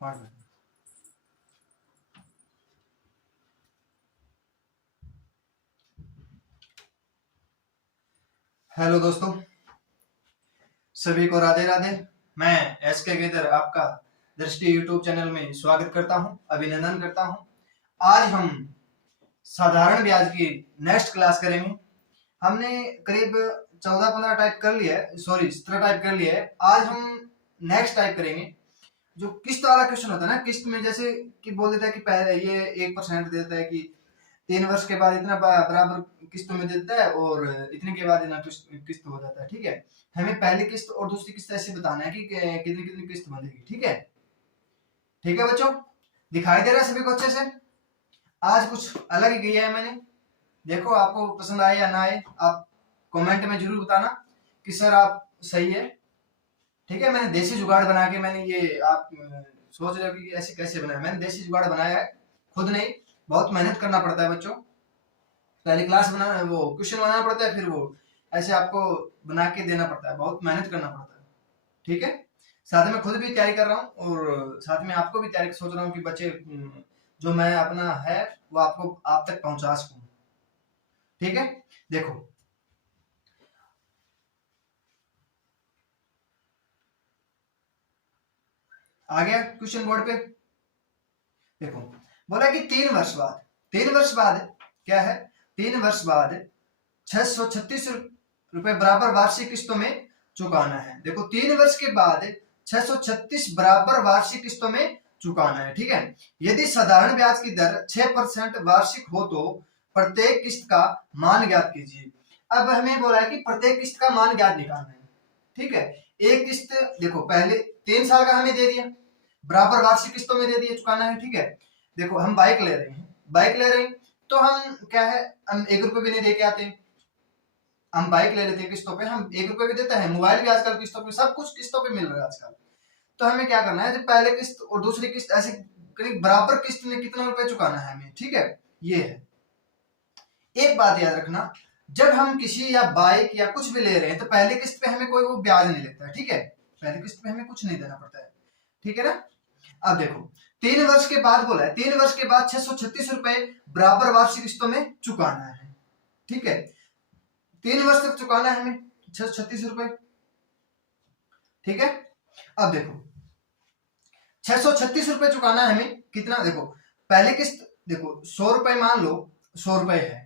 Hello दोस्तों, सभी को राधे राधे। मैं एसके गेदर आपका दृष्टि यूट्यूब चैनल में स्वागत करता हूं, अभिनंदन करता हूं। आज हम साधारण ब्याज की नेक्स्ट क्लास करेंगे। हमने करीब 14-15 टाइप कर लिया है, सॉरी 17 टाइप कर लिया है। आज हम नेक्स्ट टाइप करेंगे जो किस्त वाला क्वेश्चन होता है ना। किस्त में जैसे कि बोल देता है कि पहले ये 1% देता है कि 3 वर्ष के बाद इतना बराबर किस्त में देता है और इतने के बाद इतना किस्त हो जाता है। ठीक है, हमें पहली किस्त और दूसरी किस्त ऐसे बताना है कि कितनी कितनी किस्त बनेगी। ठीक है, ठीक है बच्चों, दिखाई दे रहा है सभी को अच्छे से। आज कुछ अलग ही किया है मैंने, देखो आपको पसंद आए या ना आए, आप कमेंट में जरूर बताना कि सर आप सही है। ठीक है, मैंने देसी जुगाड़ बना के मैंने ये, आप सोच रहे हो कि ऐसे कैसे बनाया, मैंने देसी जुगाड़ बनाया है, खुद नहीं, बहुत मेहनत करना पड़ता है बच्चों। पहली क्लास बनाना, वो क्वेश्चन बनाना पड़ता है, फिर वो ऐसे आपको बना के देना पड़ता है, बहुत मेहनत करना पड़ता है। ठीक है, साथ में खुद भी तैयारी कर रहा हूँ और साथ में आपको भी तैयारी सोच रहा हूँ कि बच्चे जो मैं अपना है वो आपको आप तक पहुंचा सकूं। ठीक है, देखो आ गया क्वेश्चन बोर्ड पे। देखो बोला कि 3 वर्ष बाद, 3 वर्ष बाद क्या है, 3 वर्ष बाद 636 रुपए बराबर वार्षिक किस्तों में चुकाना है। देखो 3 वर्ष के बाद 636 बराबर वार्षिक किस्तों में चुकाना है। ठीक है, यदि साधारण ब्याज की दर 6% वार्षिक हो तो प्रत्येक किस्त का मान ज्ञात कीजिए। अब हमें बोला है कि प्रत्येक किस्त का मान ज्ञात निकालना है। ठीक है, एक किस्त देखो पहले 3 साल का हमें दे दिया, बराबर वार्षिक किस्तों में दे दिया, चुकाना है। ठीक है, देखो हम बाइक ले रहे हैं, बाइक ले रहे हैं तो हम क्या है, हम 1 रुपए भी नहीं दे के आते, हम बाइक ले लेते हैं किस्तों पे, हम 1 रुपए भी देते हैं, मोबाइल भी आजकल किस्तों पे, सब कुछ किस्तों पे मिल रहा है आजकल। तो हमें क्या करना है, जब पहले किस्त और दूसरी किस्त ऐसे करीब बराबर किस्त में कितना रुपए चुकाना है हमें। ठीक है, ये है। एक बात याद रखना, जब हम किसी या बाइक या कुछ भी ले रहे हैं तो पहले किस्त पे हमें कोई वो ब्याज नहीं लगता है। ठीक है, पहले किस्त पे हमें कुछ नहीं देना पड़ता है। ठीक है ना। अब देखो 3 वर्ष के बाद बोला है, 3 वर्ष के बाद 636 रुपए बराबर वार्षिक किस्तों में चुकाना है। ठीक है, 3 वर्ष तक चुकाना है हमें 636 रुपए। ठीक है, अब देखो 636 रुपए चुकाना है हमें, कितना देखो, पहली किस्त देखो 100 रुपए मान लो, 100 रुपए है।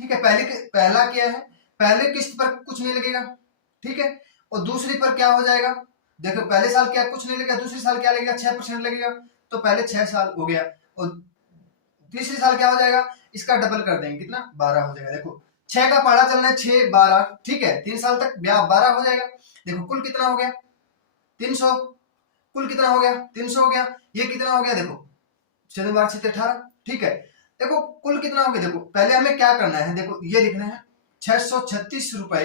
ठीक है, पहला क्या है, पहले किस्त पर कुछ नहीं लगेगा। ठीक है, और दूसरी पर क्या हो जाएगा, देखो पहले साल क्या कुछ नहीं लगेगा, दूसरे साल क्या लगेगा, 6% लगेगा, तो पहले 6 साल हो गया, और तीसरे साल क्या हो जाएगा, इसका डबल कर देंगे, कितना 12 हो जाएगा। देखो 6 का पढ़ा चलना है, 6 12, ठीक है, 3 साल तक 12 हो जाएगा। देखो कुल कितना हो गया, 300, कुल कितना हो गया, 300 हो गया। ये कितना हो गया, देखो 18। ठीक है, देखो कुल कितना हो गया, देखो पहले हमें क्या करना है, देखो ये लिखना है 636 रुपए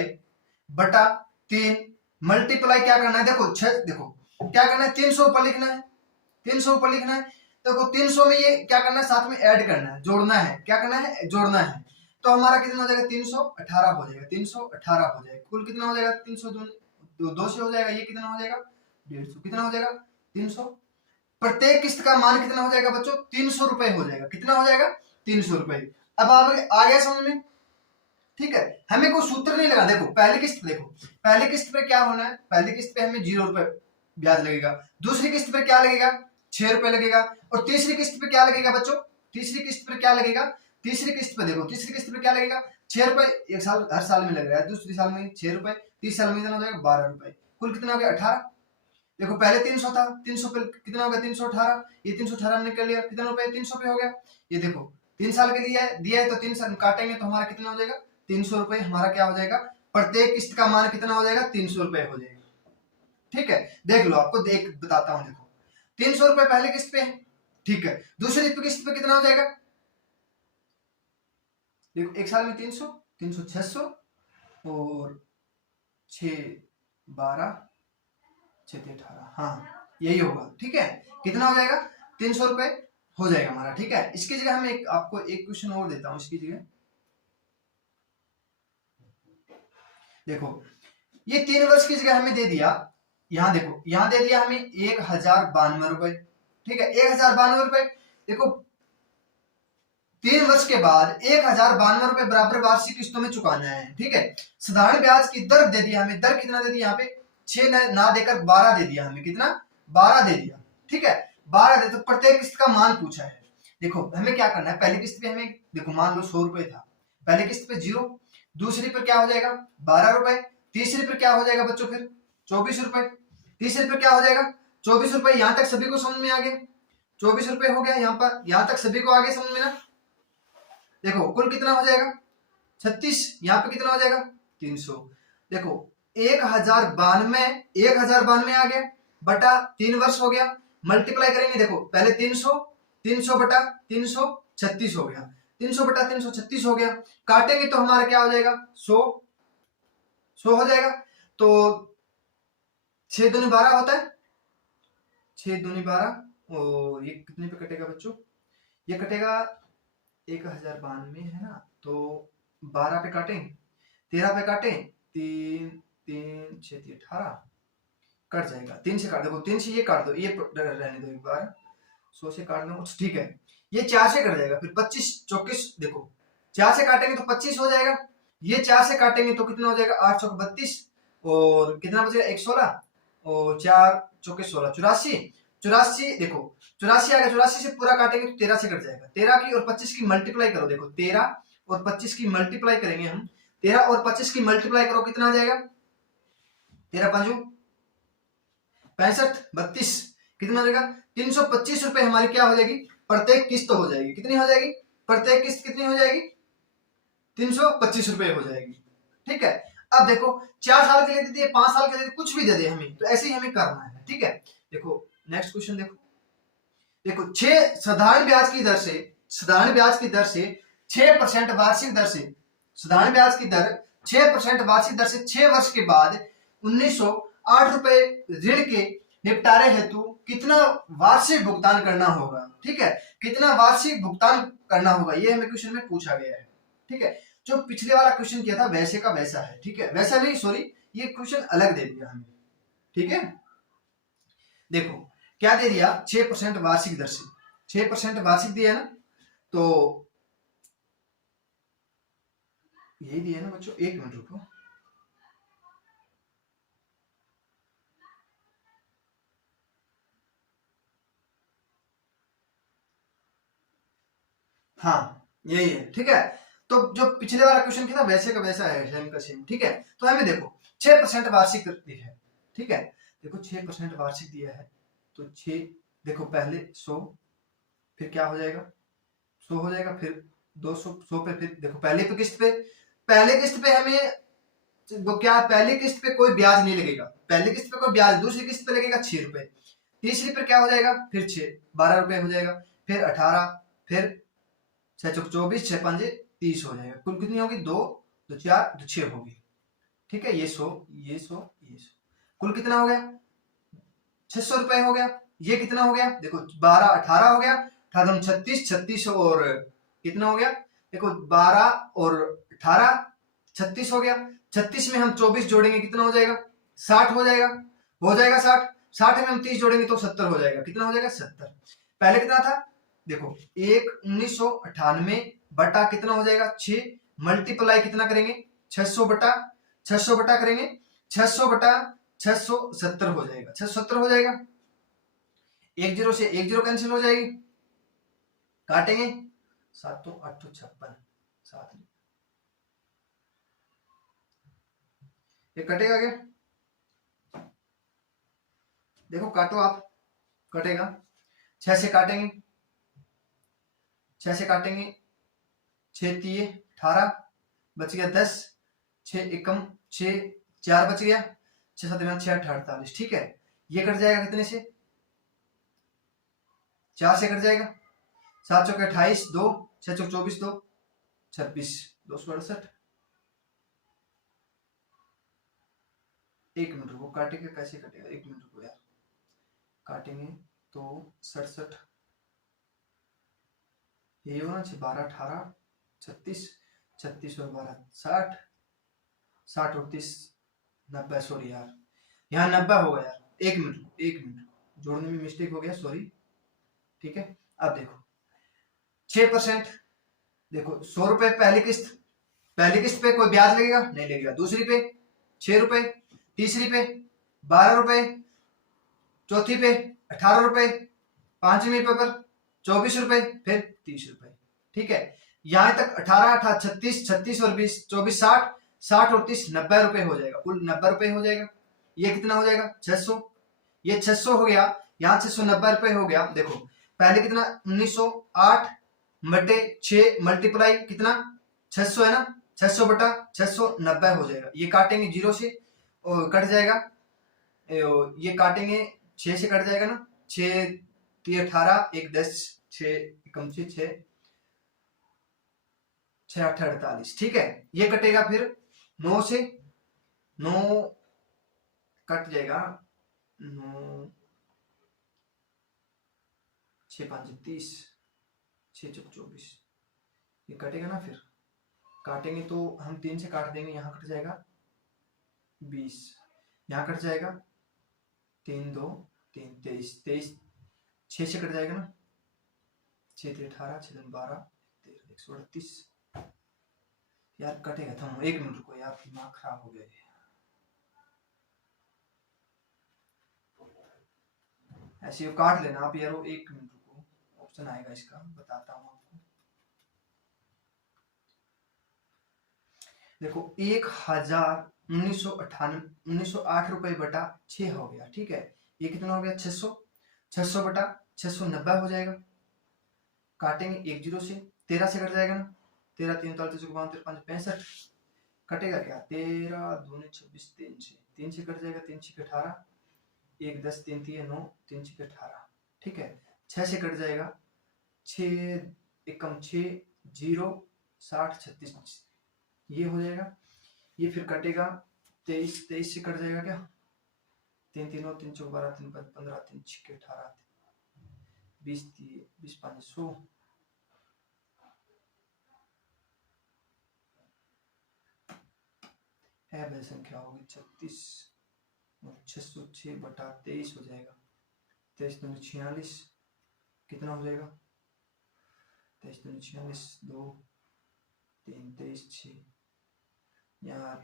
बटा 3 मल्टीप्लाई क्या करना है, देखो देखो क्या करना है, 300 ऊपर लिखना है, 300 ऊपर लिखना है। देखो 300 में ये क्या करना है, साथ में ऐड करना है, जोड़ना है, क्या करना है, जोड़ना है। तो हमारा कितना हो जाएगा, 318 हो जाएगा, 318 हो जाएगा। कुल कितना हो जाएगा, 300 2 से हो जाएगा, ये कितना हो जाएगा, 150, कितना हो जाएगा, 300। प्रत्येक किस्त का मान कितना हो जाएगा बच्चों, 300 रुपए हो जाएगा, कितना हो जाएगा, 300 रुपए। अब आप आ गया समझ में। ठीक है, हमें कोई सूत्र नहीं लगा, देखो पहली किस्त, देखो पहली किस्त पे क्या होना है, पहली किस्त पे हमें 0 रुपए ब्याज लगेगा, दूसरी किस्त पे क्या लगेगा, 6 रुपए लगेगा, और तीसरी किस्त पे क्या लगेगा बच्चों, तीसरी किस्त पे क्या लगेगा, तीसरी किस्त पे देखो, तीसरी किस्त पे क्या लगेगा, 6 रुपए, एक साल हर साल में लग रहा है, दूसरी साल में 6 रुपए, तीसरे साल में कितना हो जाएगा, 12 रुपए। कुल कितना हो गया, 18। देखो पहले 300 था, 300 पे कितना हो गया, 318, ये 318 हमने कर लिया, कितना रुपए, 300 पे हो गया। ये देखो 3 साल के लिए दिया है तो 3 साल काटेंगे तो हमारा कितना हो जाएगा, 300 रुपए हमारा क्या हो जाएगा, प्रत्येक किस्त का मान कितना हो जाएगा, 300 रुपए हो जाएगा। ठीक है, देख लो, आपको देख बताता हूं, देखो 300 रुपए पहले किस्त पे है। ठीक है, दूसरी किस्त पे कितना हो जाएगा, देखो एक साल में 300, 300 600 और 6 12 6 18, हाँ यही होगा। ठीक है, कितना हो जाएगा, 300 रुपए हो जाएगा हमारा। ठीक है, इसकी जगह हम आपको एक क्वेश्चन और देता हूं, इसकी जगह देखो, ये 3 वर्ष की जगह हमें दे दिया, यहां देखो, यहां दे दिया हमें 1092 रुपए। ठीक है, 1092 रुपए। देखो 3 वर्ष के बाद 1092 रुपए बराबर वार्षिक किस्तों में चुकाना है। ठीक है, साधारण ब्याज की दर दे दिया हमें, दर कितना दे दिया यहाँ पे 6 ना देकर 12 दे दिया हमें, कितना 12 दे दिया। ठीक है, 12 दे, तो प्रत्येक किस्त का मान पूछा है। देखो हमें क्या करना है, पहली किस्त पे हमें देखो मान लो 100 रुपए था, पहली किस्त पे 0, दूसरी पर क्या हो जाएगा 12 रुपए, तीसरी पर क्या हो जाएगा बच्चों फिर 24 रुपए, तीसरी पर क्या हो जाएगा 24 रुपए। यहां तक सभी को समझ में आ गया, 24 रुपए हो गया यहाँ पर, यहां तक सभी को आगे समझ में ना। देखो कुल कितना हो जाएगा 36, यहाँ पे कितना हो जाएगा 300। देखो 1092 आ गया बटा 3 वर्ष हो गया, मल्टीप्लाई करेंगे, देखो पहले 300, 300 बटा 300 36 हो गया, 300 बटा 300 36 हो गया, काटेंगे तो हमारा क्या हो जाएगा 100 हो जाएगा। तो 6 दूनी 12 होता है, 6 दूनी 12, और ये कितने पे कटेगा बच्चों, ये कटेगा 1092 है ना, तो 12 पे काटें, 13 पे काटें, 3 3 6 18 कट जाएगा, 3 से काट, देखो 3 से ये काट दो, ये रहने दो एक बार, 100 से काट दो, ठीक है, ये 4 से कट जाएगा, फिर 25 24, देखो 4 से काटेंगे तो 25 हो जाएगा, ये 4 से काटेंगे तो कितना हो जाएगा 8 चौक 32, और कितना बचेगा 116, और 4 चौके 16 84, 84 देखो 84 आ गया, 84 से पूरा काटेंगे तो 13 से कट जाएगा, 13 की और 25 की मल्टीप्लाई करो, देखो 13 और 25 की मल्टीप्लाई करेंगे हम, 13 और 25 की मल्टीप्लाई करो कितना आ जाएगा 13 5 65 32, कितना हो जाएगा 325 रुपए हमारी क्या हो जाएगी प्रत्येक किस्त हो जाएगी, कितनी हो जाएगी प्रत्येक किस्त कितनी हो जाएगी 325 रुपए हो जाएगी। ठीक है, अब देखो 4 साल के लिए दे दिए, 5 साल के लिए कुछ भी दे दे हमें, तो ऐसे ही हमें करना है। ठीक है, देखो नेक्स्ट क्वेश्चन देखो 6 साधारण ब्याज की दर से, साधारण ब्याज की दर से 6% वार्षिक दर से, साधारण ब्याज की दर 6% वार्षिक दर से 6 वर्ष के बाद 1908 रुपए ऋण के निपटारे हेतु कितना वार्षिक भुगतान करना होगा। ठीक है, कितना वार्षिक भुगतान करना होगा, ये हमें क्वेश्चन में पूछा गया है। ठीक है, जो पिछले वाला क्वेश्चन किया था वैसे का वैसा है। ठीक है, वैसा नहीं, सॉरी, ये क्वेश्चन अलग दे दिया हमें। ठीक है, देखो क्या दे दिया 6% वार्षिक दर से, 6% वार्षिक दिया ना, तो यही दिया ना बच्चों, एक मिनट रुको, हाँ यही है। ठीक है, तो जो पिछले वाला क्वेश्चन था वैसे का वैसा है, सेम का सेम। ठीक है, तो हमें देखो 6% वार्षिक दिया है। ठीक है, देखो 6% वार्षिक दिया है, तो 6 देखो पहले 100, फिर क्या हो जाएगा 100 हो जाएगा, फिर 200, 100 पे, फिर देखो पहले किस्त पे हमें वो क्या, पहली किस्त पे कोई ब्याज नहीं लगेगा, पहली किस्त पे कोई ब्याज, दूसरी किस्त पे लगेगा 6 रुपए, तीसरी पे क्या हो जाएगा फिर 6 12 रुपए हो जाएगा, फिर 18, फिर 6 चौक 24, 6 पंजे 30 हो जाएगा, कुल कितनी होगी 2 2 4 2 6 होगी। ठीक है, ये 100 ये 100 ये 100, कुल कितना हो गया 600 रुपए हो गया। ये कितना हो गया देखो 12 18 हो गया, 18 36, 36 और कितना हो गया देखो 12 और 18 36 हो गया, 36 में हम 24 जोड़ेंगे कितना हो जाएगा 60 हो जाएगा, 60, 60 में हम 30 जोड़ेंगे तो 70 हो जाएगा, कितना हो जाएगा 70। पहले कितना था देखो 1998 बटा कितना हो जाएगा 6, मल्टीप्लाई कितना करेंगे 600 बटा करेंगे 600 बटा 670 हो जाएगा, 670 हो जाएगा, एक जीरो से एक जीरो कैंसिल हो जाएगी, काटेंगे 7 8 56 7, ये कटेगा क्या, देखो काटो आप, कटेगा 6 से काटेंगे, 6 से काटेंगे 6 3 18 बच गया 10, 6 एकम 6 4 बच गया, 6 7 6 8 48। ठीक है, ये कट जाएगा कितने से 4 से कट जाएगा, 7 चौके 28 2, 6 चौक 24 2 26 268। एक मिनट रुको, काटेंगे कैसे कटेगा, एक मिनट रुको यार, काटेंगे तो 67, ये होना 12 18 36, 36 और 12 60, 60 और 30 90, सॉरी यार यहाँ 90 होगा यार, एक मिनट जोड़ने में मिस्टेक हो गया, सॉरी ठीक है। अब देखो 6%, देखो 100 रुपए पहली किस्त पे कोई ब्याज लगेगा? नहीं लगेगा। दूसरी पे 6 रुपए, तीसरी पे 12 रुपए, चौथी पे 18 रुपए, पांचवी पे पर 24 रुपए, फिर 30 रुपए। ठीक है, यहां तक 18 18 36 36 और 20 24 60 60 और 30 90 रुपए हो जाएगा, कुल 90 रुपए हो जाएगा। ये कितना हो जाएगा? 600। ये 600 हो गया, यहाँ 690 रुपए हो गया। देखो पहले कितना 1908 बटे 6 मल्टीप्लाई कितना 600 है ना, 600 बटा 690 हो जाएगा। ये काटेंगे 0 से और कट जाएगा, ये काटेंगे 6 से कट जाएगा ना, 6 3 18 1 10 6 कम से 6 6 8 48। ठीक है, ये कटेगा फिर 9 से, 9 कट जाएगा, 9 6 5 30 6 चौक 24, ये कटेगा ना। फिर काटेंगे तो हम 3 से काट देंगे, यहाँ कट जाएगा 20, यहाँ कट जाएगा 3 2 3 23 23, 6 से कट जाएगा ना, 6 3 18 6 3 12 13 138। यार कटेगा, थम 1 मिनट रुको यार, दिमाग खराब हो गया। ऐसे काट लेना आप यार, 1 मिनट रुको, ऑप्शन आएगा इसका, बताता हूँ आपको। देखो 1908 रुपए बटा 6 हो गया। ठीक है, ये कितना हो गया 600, 600 बटा 690 हो जाएगा। काटेंगे 1 0 से, 13 से कट जाएगा ना, 13 3 43 5 65, कटेगा क्या, 13 2 26 3 से कट जाएगा, 3 6 18 1 10 3 3 9 3 6 18। ठीक है, 6 से कट जाएगा, 6 एकम 6 0 60 36, ये हो जाएगा। ये फिर कटेगा 23 से कट जाएगा क्या, 3 3 9 3 4 12 3 5 15 3 6 18 20 20 500, है संख्या होगी 36 और 606 बटा 23 हो जाएगा, 23 2 46, कितना हो जाएगा 23 2 46 2 3 23 6। यार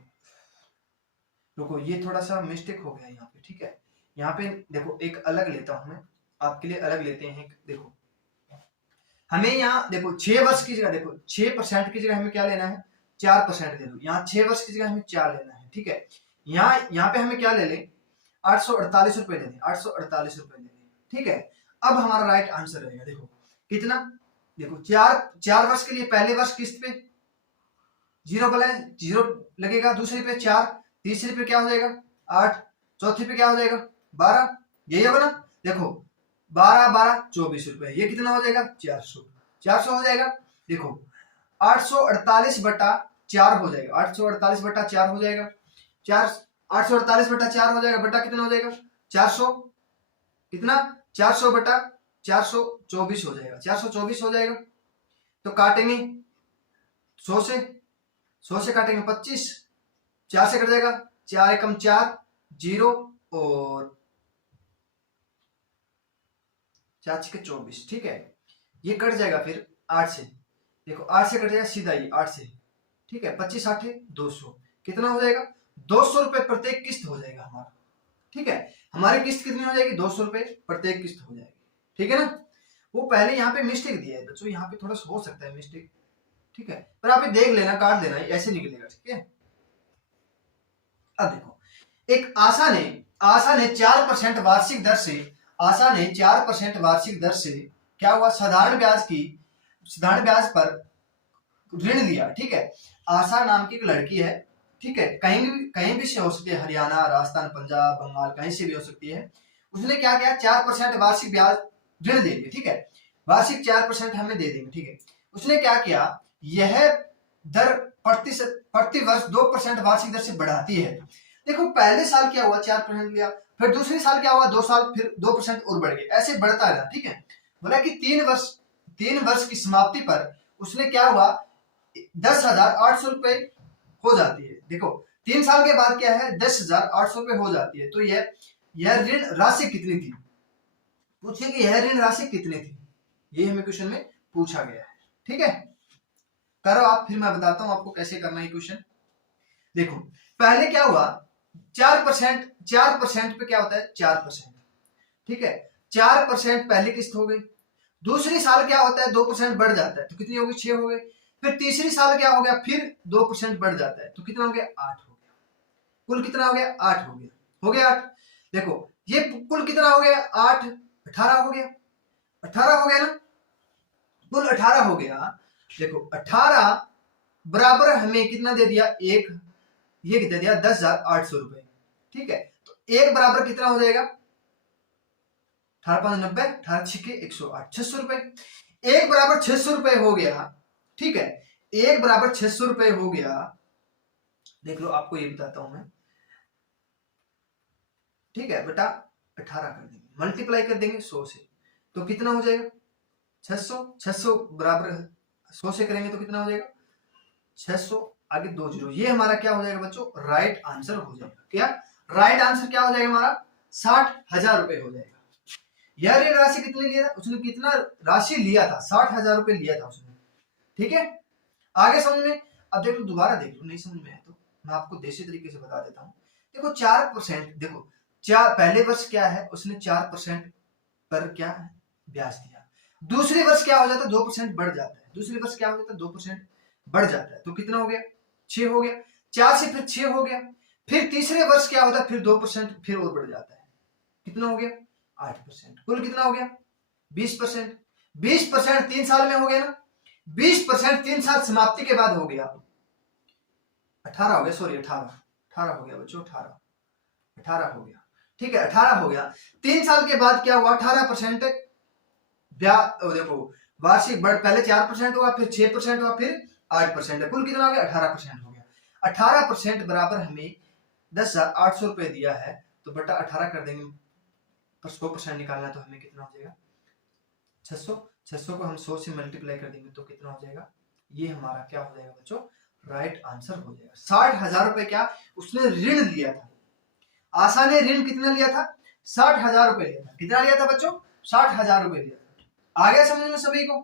रुको, ये थोड़ा सा मिस्टेक हो गया यहाँ पे। ठीक है, यहाँ पे देखो एक अलग लेता हूं मैं, आपके लिए अलग लेते हैं। देखो हमें यहाँ देखो 6 वर्ष की जगह, देखो 6% की जगह हमें क्या लेना है, 4% ले लो। यहाँ 6 वर्ष की जगह हमें 4 लेना है। ठीक है, यहाँ पे हमें क्या ले लें, 848 रुपए ले लें, 848 रुपए ले लें। ठीक है, अब हमारा राइट आंसर रहेगा, देखो कितना, देखो 4 वर्ष के लिए पहले वर्ष किस्त पे 0 बैलेंस 0 लगेगा, दूसरी पे 4, तीसरी पे क्या हो जाएगा 8, चौथी पे क्या हो जाएगा 12, यही होगा ना। देखो 12 12 24 रुपए, ये कितना हो जाएगा 400 हो जाएगा। देखो 848 बटा 4 हो जाएगा, 848 बटा 4 हो जाएगा, 848 बटा 4 हो जाएगा, बटा कितना हो जाएगा 400, कितना 400 बटा 424 हो जाएगा, 424 हो जाएगा। तो काटेंगे 100 से काटेंगे 25, 4 से कट जाएगा, 4 एकम 4 0 और 4 6 24। ठीक है, ये कट जाएगा फिर 8 से, देखो 8 से कट जाएगा सीधा ही 8 से। ठीक है, 25 8 200, कितना हो जाएगा 200 रुपए प्रत्येक किस्त हो जाएगा हमारा। ठीक है, हमारी किस्त कितनी हो जाएगी 200 रुपए प्रत्येक किस्त हो जाएगी। ठीक है ना, वो पहले यहाँ पे मिस्टेक दिया है बच्चों, यहाँ पे थोड़ा सा हो सकता है मिस्टेक। ठीक है, पर आप ये देख लेना, काट लेना, ऐसे निकलेगा। ठीक है, अब देखो एक आशा ने 4% वार्षिक दर से, आशा ने 4% वार्षिक दर से क्या हुआ, साधारण ब्याज पर ऋण लिया। ठीक है, आशा नाम की एक लड़की है। ठीक है, कहीं भी से हो सकती है, हरियाणा राजस्थान पंजाब बंगाल कहीं से भी हो सकती है। उसने क्या किया, 4% वार्षिक ब्याज ऋण दे दिया। ठीक है, वार्षिक 4% हमें दे देंगे। ठीक है, उसने क्या किया, यह दर प्रति वर्ष 2% वार्षिक दर से बढ़ाती है। देखो पहले साल क्या हुआ 4% लिया, फिर दूसरे साल क्या हुआ 2 साल फिर 2% और बढ़ गए, ऐसे बढ़ता है। ठीक है, बोला कि 3 वर्ष की समाप्ति पर उसने क्या हुआ 10,800 रुपए हो जाती है। देखो 3 साल के बाद क्या है 10,800 रुपए हो जाती है। तो यह ऋण राशि कितनी थी, पूछिए कि यह ऋण राशि कितनी थी। ये हमें क्वेश्चन में पूछा गया है। ठीक है, करो आप, फिर मैं बताता हूं आपको कैसे करना है क्वेश्चन। देखो पहले क्या हुआ, 4%, 4% पे क्या होता है 4%, ठीक है, 4% पहली किस्त हो गई। दूसरी साल क्या होता है 2% बढ़ जाता है, तो कितनी होगी 6 हो गई। फिर तीसरी साल क्या हो गया, फिर 2% बढ़ जाता है, तो कितना हो गया 8 हो गया। कुल कितना हो गया 8 हो गया, हो गया 8। देखो ये कुल कितना हो गया 8, 18 हो गया, 18 हो गया ना, कुल 18 हो गया। देखो 18 बराबर हमें कितना दे दिया, एक, ये दे दिया 10,800 रुपए। ठीक है, तो एक बराबर कितना हो जाएगा 18×5 = 90, 18×6 = 108, 600 रुपए। एक बराबर 600 रुपए हो गया। ठीक है, एक बराबर 600 रुपए हो गया। देख लो आपको ये बताता हूं मैं। ठीक है बेटा, 18 कर देंगे, मल्टीप्लाई कर देंगे 100 से, तो कितना हो जाएगा 600। 600 बराबर 100 से करेंगे तो कितना हो जाएगा 600, आगे 2 जीरो, ये हमारा क्या हो जाएगा बच्चों, राइट आंसर हो जाएगा। क्या राइट आंसर क्या हो जाएगा हमारा, 60,000 रुपए हो जाएगा। यह ऋण राशि कितने लिया था, उसने कितना राशि लिया था, 60,000 रुपए लिया था उसने। ठीक है, आगे समझ में। अब देख लो, दोबारा देख लो, नहीं समझ में आए तो मैं आपको देसी तरीके से बता देता हूँ। देखो 4%, देखो पहले वर्ष क्या है, उसने 4% पर क्या ब्याज दिया। दूसरे वर्ष क्या हो जाता है 2% बढ़ जाता है, दूसरे वर्ष क्या हो जाता है 2% बढ़ जाता है, तो कितना हो गया 6 हो गया। 4 से फिर 6 हो गया, फिर तीसरे वर्ष क्या होता है फिर 2% फिर और बढ़ जाता है, कितना हो गया 8%। कुल कितना हो गया 20%। 20% 3 साल में हो गया ना, 20% 3 साल समाप्ति के बाद हो गया, 18 हो गया, सॉरी 18 हो गया बच्चों, 18 हो गया। ठीक है, 18 हो गया। 3 साल के बाद क्या हुआ 18% ब्याज, देखो वार्षिक बढ़, पहले 4% हुआ, फिर 6% हुआ, फिर 8%, कुल कितना हो गया 18% हो गया। 18% बराबर हमें 10,800 रुपए दिया है, तो बटा 18 कर देंगे, पर 100% निकालना है तो हमें कितना हो जाएगा 600। 600 को हम 100 से मल्टीप्लाई कर देंगे तो कितना हो जाएगा, ये हमारा क्या हो जाएगा बच्चों, राइट आंसर हो जाएगा। 60,000 रुपए क्या उसने ऋण लिया था, आशा ने ऋण कितना लिया था 60,000 रुपए लिया था। कितना लिया था बच्चों 60,000 रुपए लिया था। आ गया समझ में सभी को,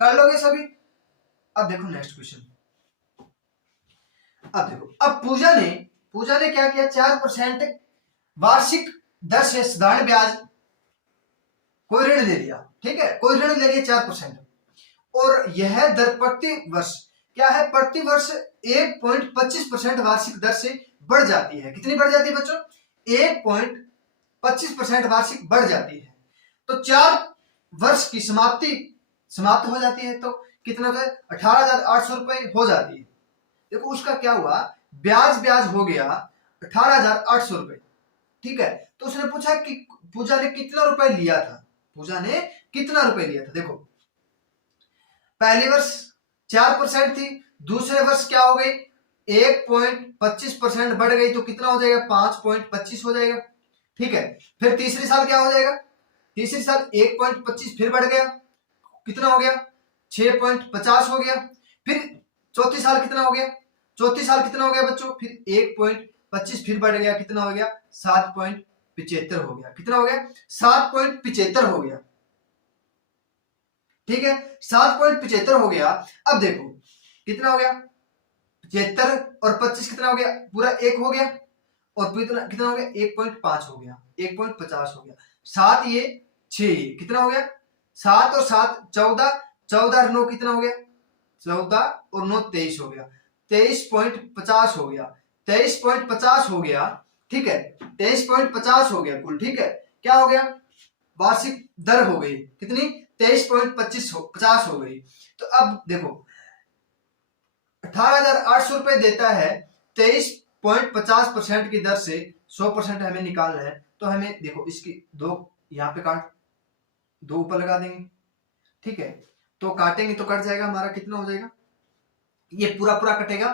कर लोगे सभी। अब देखो नेक्स्ट क्वेश्चन। अब देखो, अब पूजा ने क्या किया, 4% वार्षिक दर से साधारण ब्याज कोई ऋण ले लिया। ठीक है, कोई ऋण ले लिया 4%, और यह दर प्रति वर्ष क्या है, प्रति वर्ष 1.25% वार्षिक दर से बढ़ जाती है। कितनी बढ़ जाती है बच्चों 1.25% वार्षिक बढ़ जाती है। तो 4 वर्ष की समाप्त हो जाती है, तो कितना होता है 18,800 रुपए हो जाती है। देखो उसका क्या हुआ, ब्याज हो गया 18,800 रुपए। ठीक है, तो उसने पूछा कि पूजा ने कितना रुपए लिया था, पूजा ने कितना रुपए लिया था। देखो पहले वर्ष 4% थी, दूसरे वर्ष क्या हो गई 1.25% बढ़ गई, तो कितना हो जाएगा 5.25 हो जाएगा। ठीक है, फिर तीसरी साल क्या हो जाएगा, तीसरी साल 1.25 फिर बढ़ गया, कितना हो गया 6.50 हो गया। फिर चौथी साल कितना हो गया, चौथी साल कितना हो गया बच्चों, फिर 1.25 फिर बढ़ गया, कितना हो गया 7.75 हो गया। कितना हो गया 7.75 हो गया। ठीक है, 7.75 हो गया। अब देखो कितना हो गया 75 और 25 कितना हो गया, पूरा 1 हो गया, और कितना हो गया 1.5 हो गया, 1.50 हो गया। 7 ये 6 ये कितना हो गया 7 और 7 14, 14 और 9 कितना हो गया 14 और 9 23 हो गया, 23.50 हो गया, 23.50 हो गया। ठीक है, 23.50 हो गया कुल। ठीक है, क्या हो गया वार्षिक दर हो गई कितनी 23.50 हो गई। तो अब देखो 18,800 रुपए देता है, 23.50% की दर से 100% हमें निकालना है, तो हमें देखो इसकी 2 यहाँ पे काट, 2 ऊपर लगा देंगे। ठीक है, तो काटेंगे तो कट जाएगा हमारा, कितना हो जाएगा ये पूरा पूरा कटेगा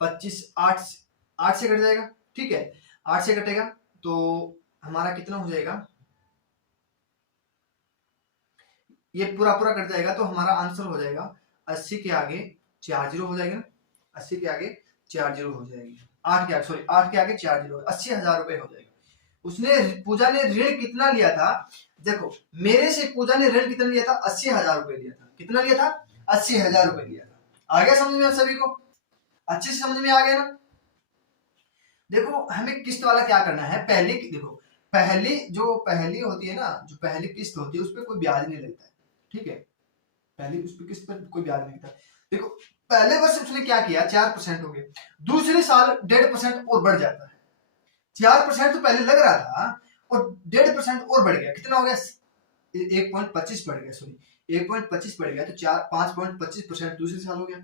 25, 8 से कट जाएगा। ठीक है, 8 से कटेगा तो हमारा कितना हो जाएगा, ये पूरा पूरा कट जाएगा, तो हमारा आंसर हो जाएगा 80 के आगे 4 जीरो हो जाएगा, 80 के आगे 4 जीरो हो जाएगी, 8 के आगे, सॉरी 8 के आगे 4 जीरो, 80,000 रुपए हो जाएगा। उसने पूजा ने ऋण कितना लिया था देखो मेरे से पूजा ने ऋण कितना लिया था, 80,000 रुपए लिया था। कितना लिया था, 80,000 रुपए लिया था। आ गया समझ में आप सभी को, अच्छे से समझ में आ गया ना। देखो हमें किस्त वाला क्या करना है, पहले देखो पहली होती है ना, जो पहली किस्त होती है उस पर कोई ब्याज नहीं लगता है, ठीक है, पहली उस पर किस्त पर कोई ब्याज नहीं लगता। देखो पहले वर्ष उसने क्या किया, 4% हो गया, दूसरे साल 1.5% और बढ़ जाता है। 4% तो पहले लग रहा था और 1.5% और बढ़ गया, कितना हो गया, 1.25 बढ़ गया, सॉरी 1.25 बढ़ गया, तो 5.25% दूसरे साल हो गया।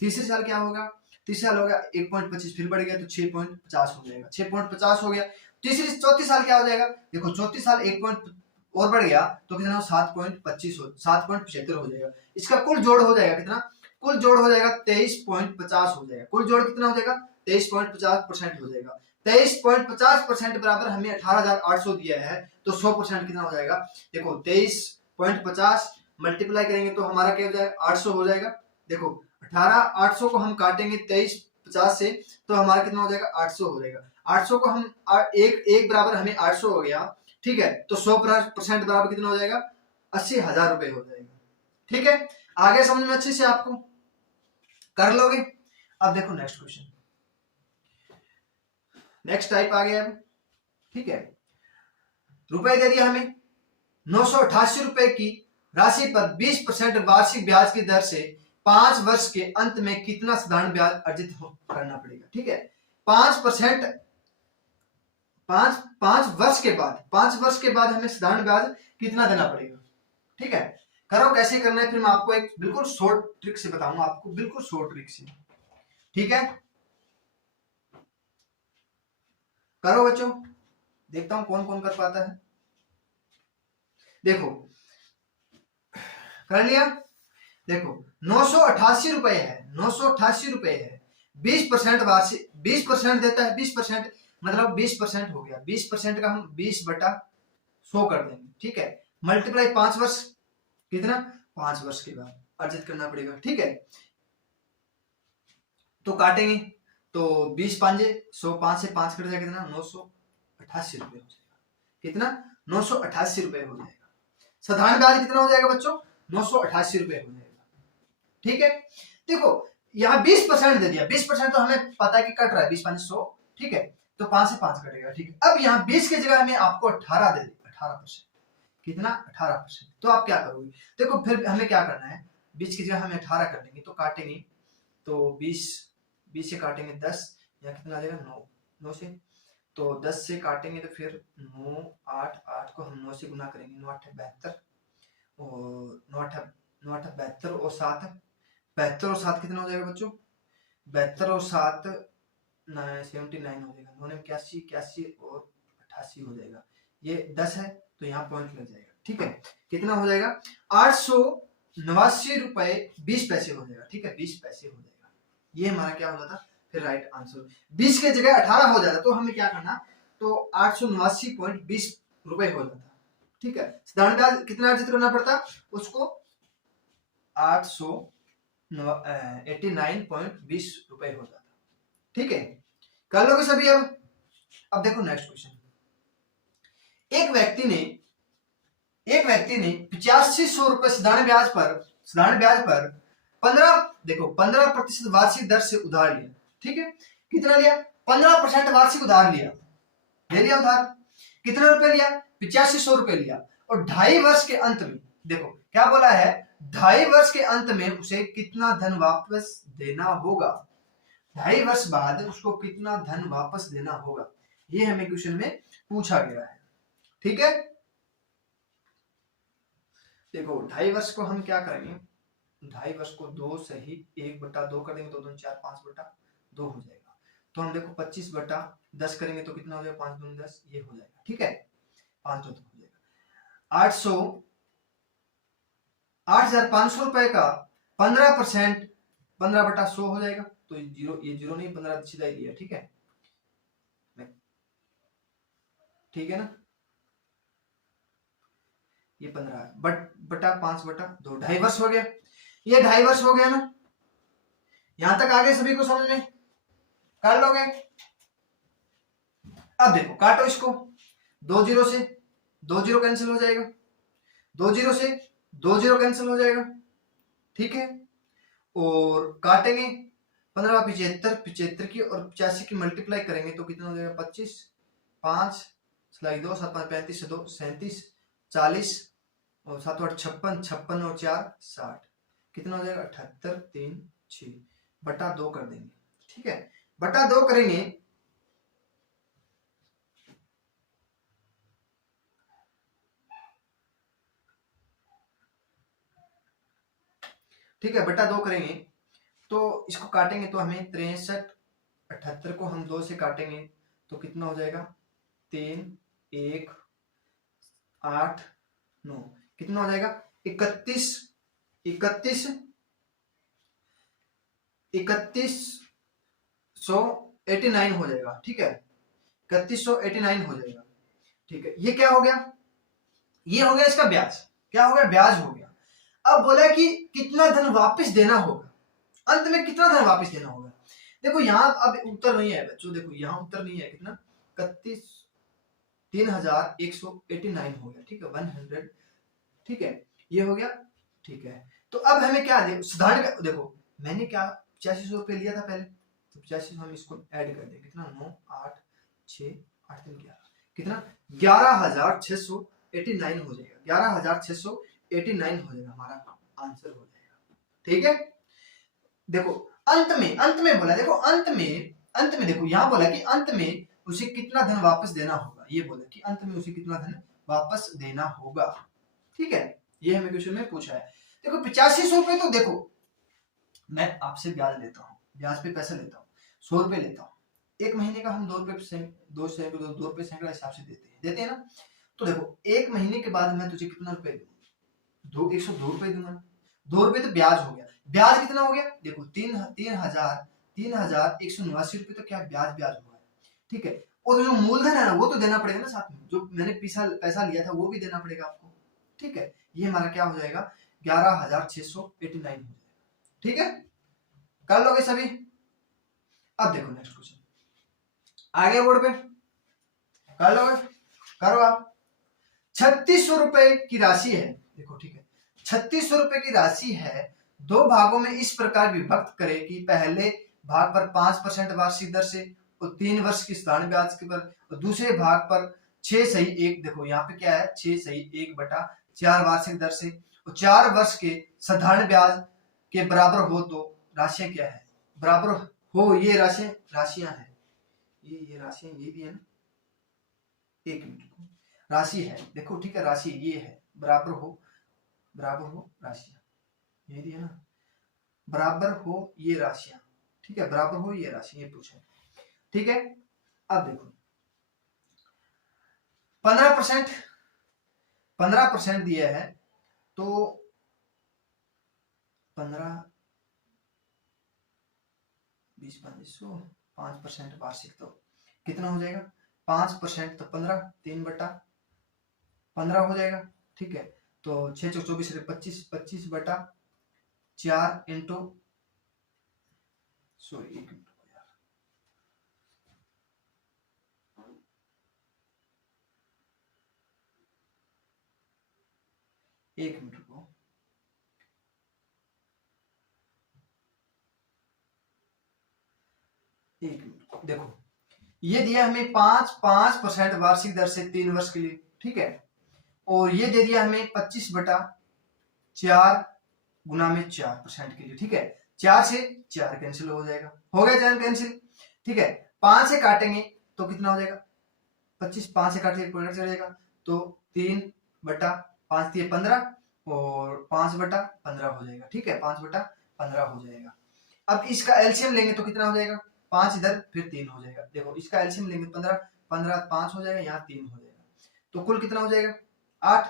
तीसरे साल क्या होगा, तीसरे साल हो गया 1.25 फिर बढ़ गया तो 6.50 हो जाएगा, 6.50 हो गया। तीसरी चौथी साल क्या हो जाएगा, देखो चौथी साल 1 पॉइंट और बढ़ गया तो कितना हो, 7.25 हो 7.75 हो जाएगा। इसका कुल जोड़ हो जाएगा कितना, कुल जोड़ हो जाएगा 23.50 हो जाएगा। कुल जोड़ कितना हो जाएगा, 23.50% हो जाएगा। 23.50% बराबर हमें 18,800 दिया है, तो 100% कितना हो जाएगा, देखो 23.50 मल्टीप्लाई करेंगे तो हमारा क्या हो जाएगा, 800 हो जाएगा। देखो 18,800 को हम काटेंगे 23.50 से तो हमारा कितना हो जाएगा, 800 हो जाएगा। 800 को हम एक बराबर हमें 800 हो गया, ठीक है, तो 100% बराबर कितना हो जाएगा, 80,000 रुपए हो जाएगा। ठीक है, आगे समझ में अच्छे से आपको कर लोगे। अब देखो नेक्स्ट क्वेश्चन, नेक्स्ट टाइप आ गया, ठीक है, रुपए दे दिया हमें 988 रुपए की राशि पर 20% वार्षिक ब्याज की दर से 5 वर्ष के अंत में कितना साधारण ब्याज अर्जित करना पड़ेगा। ठीक है, 5% 5 वर्ष के बाद हमें साधारण ब्याज कितना देना पड़ेगा। ठीक है, करो कैसे करना है, फिर मैं आपको एक बिल्कुल शॉर्ट ट्रिक से बताऊंगा, आपको बिल्कुल शॉर्ट ट्रिक से। ठीक है, करो बच्चों, देखता हूं कौन कौन कर पाता है। देखो कर लिया, देखो 988 रुपए है, 988 रुपए है, 20% वार्षिक 20% देता है, 20% मतलब 20% हो गया, 20% का हम 20/100 कर देंगे। ठीक है, मल्टीप्लाई 5 वर्ष, कितना, 5 वर्ष के बाद अर्जित करना पड़ेगा। ठीक है, तो काटेंगे तो 20 5 100, 5 से 5 कट जाएगा, कितना, 988 रुपए हो जाएगा। कितना, 988 रुपए हो जाएगा। साधारण ब्याज कितना हो जाएगा बच्चों, 988 रुपए हो जाएगा। ठीक है, देखो यहाँ 20% दे दिया, 20% तो हमें पता है कि कट रहा है, 20 5 100, ठीक है, तो 5 से 5 कटेगा। ठीक है, अब यहाँ 20 की जगह हमें आपको 18 दे देगा, 18%, कितना, 18%। तो आप क्या करोगे, देखो फिर हमें क्या करना है, 20 की जगह हमें 18 कर देंगे, तो काटेंगे तो 20 से काटेंगे 10, या कितना आ जाएगा, 9 से, तो 10 से काटेंगे तो फिर 9 8 8 को हम 9 से गुना करेंगे, 9 8 72, और 9 8 72 और 7 72 और 7 कितना हो जाएगा बच्चों, 72 और 7 79 हो जाएगा, 9 81 81 और 88 हो जाएगा। ये 10 है तो यहाँ पॉइंट लग जाएगा। ठीक है, कितना हो जाएगा, 889 रुपए 20 पैसे हो जाएगा। ठीक है, 20 पैसे हो जाएगा, ये हमारा क्या हो जाता, फिर राइट आंसर। 20 के जगह 18 हो जाता तो हमें क्या करना, तो 889.20 रुपए हो जाता। ठीक है, साधारण ब्याज कितना अर्जित करना पड़ता, उसको 889.20 रुपए हो जाता। ठीक है, कर लोगे सभी। अब देखो नेक्स्ट क्वेश्चन, एक व्यक्ति ने 8500 रुपए साधारण ब्याज पर 15% वार्षिक दर से उधार लिया। ठीक है, कितना लिया, 15% वार्षिक उधार लिया, ले लिया उधार, कितना रुपए लिया, 8500 रुपए लिया, और 2.5 वर्ष के अंत में, देखो क्या बोला है, 2.5 वर्ष के अंत में उसे कितना धन वापस देना होगा, 2.5 वर्ष बाद उसको कितना धन वापस देना होगा, ये हमें क्वेश्चन में पूछा गया है। ठीक है, देखो 2.5 वर्ष को हम क्या करेंगे, 2.5 वर्ष को 2 से ही 1/2 कर देंगे तो 2 4 5/2 हो जाएगा। तो हम देखो 25/10 करेंगे तो कितना हो जाएगा, 5 दूनी 10, ये हो जाएगा। ठीक है, 5 हो जाएगा, 8,500 रुपए का 15% 15/100 हो जाएगा, तो ये जीरो नहीं, 15 सीधा ही दिया। ठीक है, ठीक है ना, ये 15 बटा 5/2, 2.5 वर्ष हो गया, ये 2.5 वर्ष हो गया ना। यहां तक आगे सभी को समझ में कर लोगे। अब देखो काटो इसको, 2 जीरो से 2 जीरो कैंसिल हो जाएगा, 2 जीरो से 2 जीरो कैंसिल हो जाएगा, ठीक है। और काटेंगे 15 75 75 की और 85 की मल्टीप्लाई करेंगे तो कितना हो जाएगा 25, 5 स्लाइड 2 7 5 35 से 2 37 40 और 7 8 56 56 और 4 60 कितना हो जाएगा 78 3 6 बटा 2 कर देंगे, ठीक है। बटा 2 करेंगे ठीक है, बटा 2 करेंगे तो इसको काटेंगे तो हमें 63 78 को हम 2 से काटेंगे तो कितना हो जाएगा 3 1 8 9 कितना हो जाएगा 31 31 3189 हो जाएगा, ठीक है। 3189 हो जाएगा, ठीक है। ये क्या हो गया, ये हो गया इसका ब्याज, क्या हो गया ब्याज हो गया। अब बोला कि कितना धन वापस देना होगा, अंत में कितना धन वापस देना होगा। देखो यहाँ अब उत्तर नहीं है बच्चों, देखो यहाँ उत्तर नहीं है, कितना 31,189 हो गया, ठीक है 100, ठीक है ये हो गया, ठीक है। तो अब हमें क्या साधारण, देखो मैंने क्या 8500 रुपये लिया था पहले, तो 8500 हम इसको ऐड कर दें कितना 9 8 6 8 3 11 कितना 11,689 हो जाएगा, 11,689 हो जाएगा, हमारा आंसर हो जाएगा, ठीक है। देखो अंत में बोला, देखो अंत में देखो यहाँ बोला कि अंत में उसे कितना धन वापस देना होगा, ये बोला कि अंत में उसे कितना धन वापस देना होगा, ठीक है। ये हमें क्वेश्चन में पूछा है। देखो 8500 रुपये, तो देखो मैं आपसे ब्याज लेता हूँ, ब्याज पे पैसा लेता हूँ 100 रुपये लेता हूँ, एक महीने का हम 2 रुपये सैकड़ा हिसाब से देते हैं ना। तो देखो एक महीने के बाद मैं तुझे कितना रुपए दूंगा 102 रुपये दूंगा, 2 रुपये तो ब्याज हो गया, ब्याज कितना हो गया देखो 3,189 रुपये तो क्या ब्याज हुआ है, ठीक है। और जो मूलधन है ना वो तो देना पड़ेगा ना साथ में, जो मैंने पैसा लिया था वो भी देना पड़ेगा आपको, ठीक है। ये हमारा क्या हो जाएगा 11,689 हो जाएगा, ठीक है। कर लोगे सभी। अब देखो नेक्स्ट क्वेश्चन आगे बोर्ड पे कर लोगे, करो आप। 3600 रुपए की राशि है, देखो ठीक है 3600 रुपए की राशि है, 2 भागों में इस प्रकार विभक्त करें कि पहले भाग पर 5% वार्षिक दर से और 3 वर्ष की साधारण ब्याज के पर, और दूसरे भाग पर 6/1, देखो यहाँ पे क्या है 6/1/4 वार्षिक दर से और 4 वर्ष के साधारण ब्याज के बराबर हो तो राशियां क्या है, बराबर हो ये राशियां हैं, ये राशियां ये भी है ना, एक मिनट राशि है देखो, ठीक है राशि ये है, बराबर हो राशियां ये दी है ना, बराबर हो ये राशियां, ठीक है बराबर हो ये राशि, ये पूछा, ठीक है। अब देखो 15% दिया है तो 15 20 2500 5% वार्षिक तो कितना हो जाएगा 5% तो 15 3/15 हो जाएगा, ठीक है। तो 6 चौक 24 25 25/4 इंटू सॉरी एक मिनट को एक मिनट देखो ये दिया हमें 5% वार्षिक दर से 3 वर्ष के लिए, ठीक है। और ये दे दिया हमें 25/4 गुना में 4% के लिए, ठीक है। 4 से 4 कैंसिल हो जाएगा, हो गया 4 कैंसिल, ठीक है। 5 से काटेंगे तो कितना हो जाएगा 25, 5 से काटेंगे पॉइंट चल जाएगा तो 3/5 दिए 15 और 5/15 हो जाएगा, ठीक है 5/15 हो जाएगा। अब इसका एलसीएम लेंगे तो कितना हो जाएगा 5 इधर फिर 3 हो जाएगा, देखो इसका एलसीएम लेंगे 15 5 हो जाएगा, यहाँ 3 हो जाएगा, तो कुल कितना हो जाएगा 8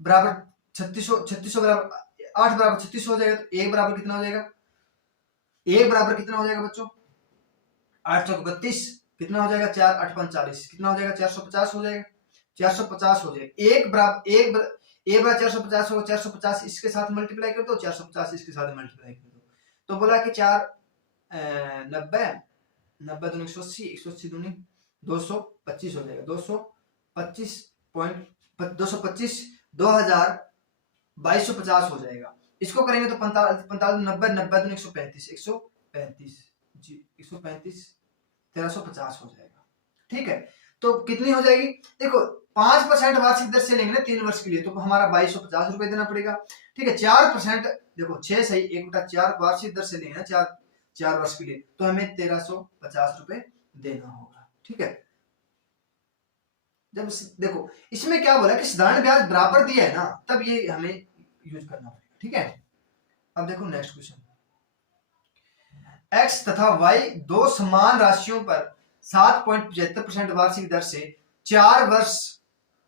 बराबर 3600 बराबर 8 बराबर 3600 हो जाएगा, तो 1 बराबर कितना हो जाएगा 1 बराबर कितना हो जाएगा बच्चों 8 चौक 32 कितना हो जाएगा 4 8 5 40 कितना हो जाएगा 450 हो जाएगा, 450 हो जाएगा। 1 बराबर 1 बराबर 450 होगा, 450 इसके साथ मल्टीप्लाई कर दो, 450 इसके साथ मल्टीप्लाई कर दो, तो बोला कि 4 90 90 दूनी 180 180 दूनी 225 हो जाएगा, 225 2025 2250 हो जाएगा। इसको करेंगे तो 45 45 90 90 दूनी 135 135 जी 135 1350 हो जाएगा। ठीक है, तो कितनी हो जाएगी? देखो 5% वार्षिक दर से लेंगे ना 3 वर्ष के लिए, तो हमारा 2250 रुपए देना पड़ेगा। ठीक है, 4% देखो 6 सही 1 बटा 4 वार्षिक दर से लेंगे ना 4 वर्ष के लिए, तो हमें 1350 रुपए देना होगा। ठीक है, जब देखो इसमें क्या बोला कि साधारण ब्याज बराबर दिया है ना, तब ये हमें यूज करना पड़ेगा। ठीक है, अब देखो नेक्स्ट क्वेश्चन, x तथा y दो समान राशियों पर 7.75% वार्षिक दर से 4 वर्ष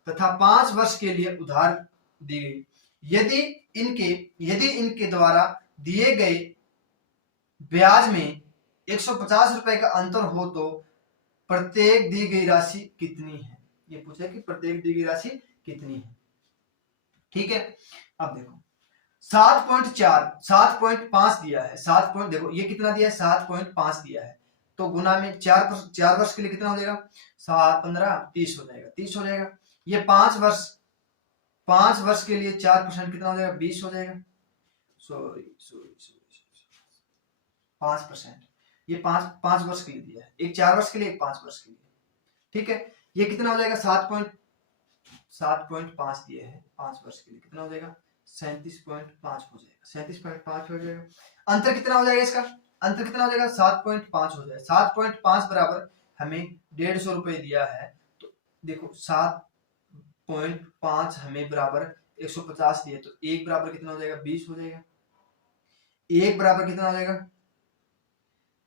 तथा 5 वर्ष के लिए उधार दी गई। यदि इनके द्वारा दिए गए ब्याज में 150 रुपए का अंतर हो तो प्रत्येक दी गई राशि कितनी है? ये पूछा कि प्रत्येक दी गई राशि कितनी है। ठीक है, अब देखो 7.5 दिया है, 7 देखो ये कितना दिया है 7.5 दिया है, तो गुना में 4 वर्ष के लिए कितना हो जाएगा 7 15 30 हो जाएगा, 30 हो जाएगा। ये 5 वर्ष के लिए 4% कितना हो जाएगा 20 हो जाएगा। सॉरी 5%, ये 5 वर्ष के लिए दिया है, एक 4 वर्ष के लिए एक 5 वर्ष के लिए। ठीक है, ये कितना हो जाएगा 7.5 दिए हैं 5 वर्ष के लिए, कितना हो जाएगा 37.5 हो जाएगा, 37.5 हो जाएगा। अंतर कितना हो जाएगा इसका? अंतर कितना हो जाएगा 7.5 हो जाएगा। 7.5 बराबर हमें 150 रुपए दिया है, तो देखो 7.5 हमें बराबर 150 दिए, तो एक बराबर कितना हो जाएगा 20 हो जाएगा। एक बराबर कितना हो जाएगा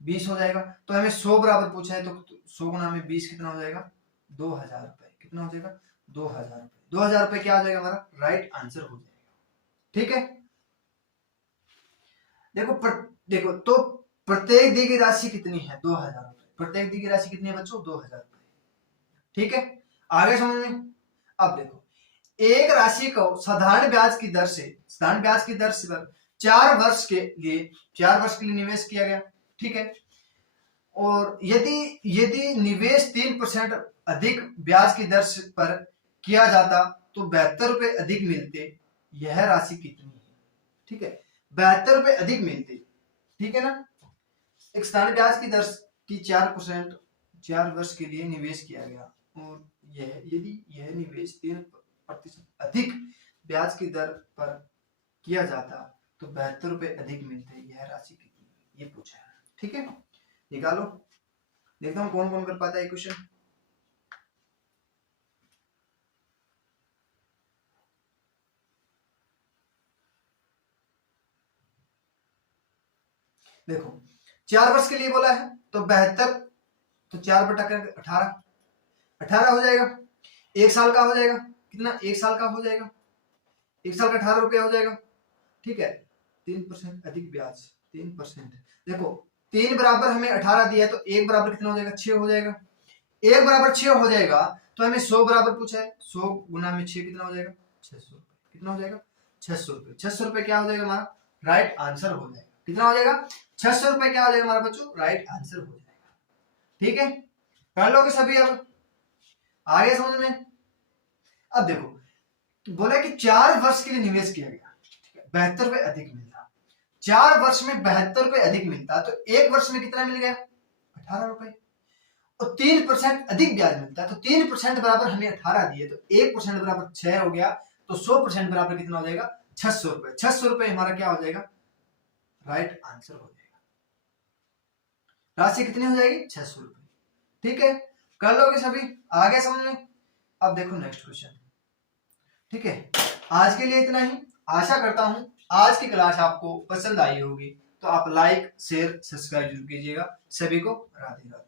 20 हो जाएगा। तो हमें 100 बराबर पूछा है, तो 100 गुना में 20 कितना हो जाएगा 2000 रुपए, कितना हो जाएगा 2000 रुपए। 2000 रुपए क्या हो जाएगा हमारा राइट आंसर हो जाएगा। ठीक है, देखो तो प्रत्येक दी गई राशि कितनी है 2000 रुपए, प्रत्येक दी गई राशि कितनी है बच्चों 2000 रुपए। ठीक है, आगे समझ में। अब देखो एक राशि को साधारण ब्याज की दर से 4 वर्ष के लिए निवेश किया गया। ठीक है, और यदि निवेश 3% अधिक ब्याज की दर पर किया जाता तो 72 रुपए अधिक मिलते, यह राशि कितनी है? ठीक है, 72 रुपए अधिक मिलते। ठीक है ना, एक साधारण ब्याज की दर की 4% 4 वर्ष के लिए निवेश किया गया, और यदि यह निवेश 3% अधिक ब्याज की दर पर किया जाता तो 72 रुपए अधिक मिलते, यह राशि कितनी है? ये पूछा है। ठीक है, निकालो, देखता हूं कौन कौन कर पाता है क्वेश्चन। देखो 4 वर्ष के लिए बोला है, तो 72 तो 4 बटा 18 हो जाएगा। एक साल का हो जाएगा कितना, एक साल का हो जाएगा, एक साल का 18 रुपया हो जाएगा। ठीक है, 3% अधिक ब्याज 3%, देखो 3 बराबर हमें 18 दिया है, तो 1 बराबर कितना हो जाएगा 6 हो जाएगा। 1 बराबर 6 हो जाएगा, तो हमें 100 बराबर पूछा है, 100 गुना में 6 कितना हो जाएगा 600 रुपए, कितना हो जाएगा 600 रुपए। 600 रुपए क्या हो जाएगा हमारा राइट आंसर हो जाएगा। कितना हो जाएगा 600 रुपए क्या हो जाएगा हमारा बच्चों राइट आंसर हो जाएगा। ठीक है, कर लोगे सभी, अब आगे समझ में। अब देखो बोला कि 4 वर्ष के लिए निवेश किया गया, 72 रुपए अधिक मिलता, 4 वर्ष में 72 रुपए अधिक मिलता, तो 1 वर्ष में कितना मिल गया 18 रुपए, और 3% अधिक ब्याज मिलता है, तो 3% बराबर हमें 18 दिए, तो 1% बराबर 6 हो गया, तो 100% बराबर कितना हो जाएगा 600 रुपए। 600 रुपए हमारा क्या हो जाएगा राइट आंसर हो जाएगा। राशि कितनी हो जाएगी 600 रुपए। ठीक है, कर लोगे सभी, आगे समझ में। अब देखो नेक्स्ट क्वेश्चन। ठीक है, आज के लिए इतना ही। आशा करता हूं आज की क्लास आपको पसंद आई होगी, तो आप लाइक शेयर सब्सक्राइब जरूर कीजिएगा। सभी को राधे राधे।